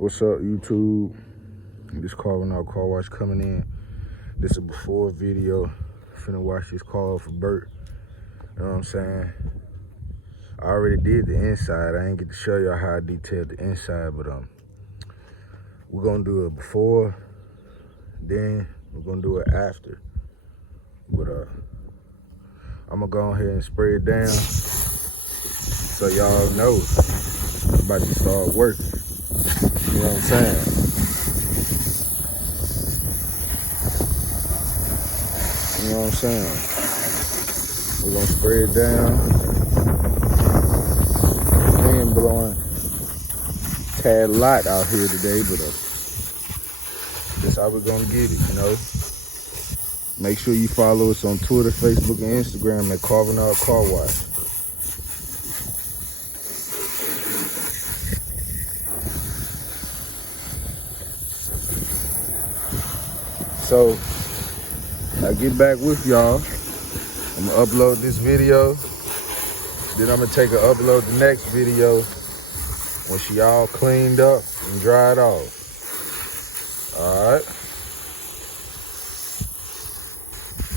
What's up, YouTube? This Carver car wash coming in. This is a before video. Finna wash this car for Bert. You know what I'm saying? I already did the inside. I ain't get to show y'all how I detailed the inside, but we're gonna do it before, then we're gonna do it after. But I'm gonna go ahead and spray it down so y'all know I'm about to start working. You know what I'm saying? You know what I'm saying? We're gonna spray it down. Wind blowing tad light out here today, but that's how we're gonna get it, you know? Make sure you follow us on Twitter, Facebook, and Instagram at Carver Car Wash. So, I get back with y'all. I'm gonna upload this video. Then I'm gonna take and upload the next video when she all cleaned up and dried off. All right.